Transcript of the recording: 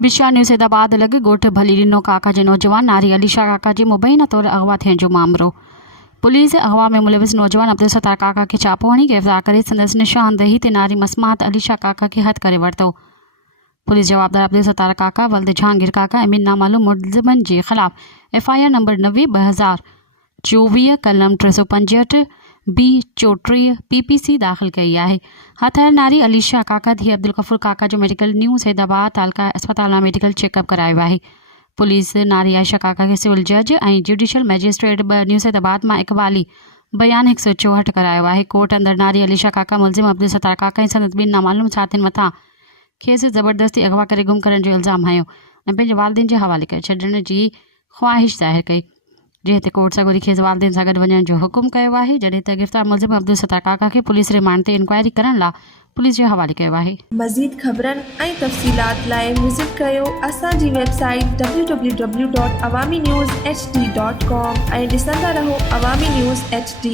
Visa news Hyderabad लॻे ॻोठ भलीरिनो काका जे नौजवान नारी अलीशा काका जे मुबैना तौर अगवा थियण जो मामलो। पुलिस अगवा में मुलविस नौजवान अब्दुल सत्तार काका के छापो हणी गिरफ़्तार करे संदसि निशानदही ते नारी मसमात अलीशा काका के हथ करे वरितो। पुलिस जवाबदार अब्दुल सत्तार काका वल्द जहांगीर काका ऐं ॿिनि नामालूम मुलज़िमनि जे ख़िलाफ़ FIR नंबर 90/2024 कलम 365 B 34 PPC दाख़िल कई आहे। हथायल नारी अलीशा काका धीअ अब्दुल गफूर काका जो मेडिकल न्यूज़ हैदराबाद तालका अस्पताल में मेडिकल चेकअप करायो आहे। पुलिस नारी आयशा काका के सिविल जज ऐं जुडिशियल मैजिस्ट्रेट 2 न्यूज़ हैदराबाद मां इक़बाली बयान 164 करायो आहे। कोर्ट अंदर नारी अलीशा काका मुलज़िम अब्दुल सत्तार काका ऐं संदसि ॿिनि नामालूम साथियुनि मथां खेसि ज़बरदस्ती अगवा करे गुम करण जो इल्ज़ाम हयो ऐं पंहिंजे वालिदैन जे हवाले करे छॾण जी ख़्वाहिश ज़ाहिर कई, जंहिं ते कोर्ट सगोरी खेसि वालिदैन सां गॾु वञण जो हुकुम कयो आहे, जॾहिं त गिरफ़्तार मुलज़िम अब्दुल सत्तार काका खे पुलिस रिमांड ते इंक्वायरी करण लाइ पुलिस जे हवाले कयो आहे। मज़ीद ख़बरनि ऐं तफ़सीलात लाइ विज़िट कयो असांजी वेबसाइट www.awamiNewsHD.com ऐं ॾिसंदा रहो अवामी न्यूज़ HD।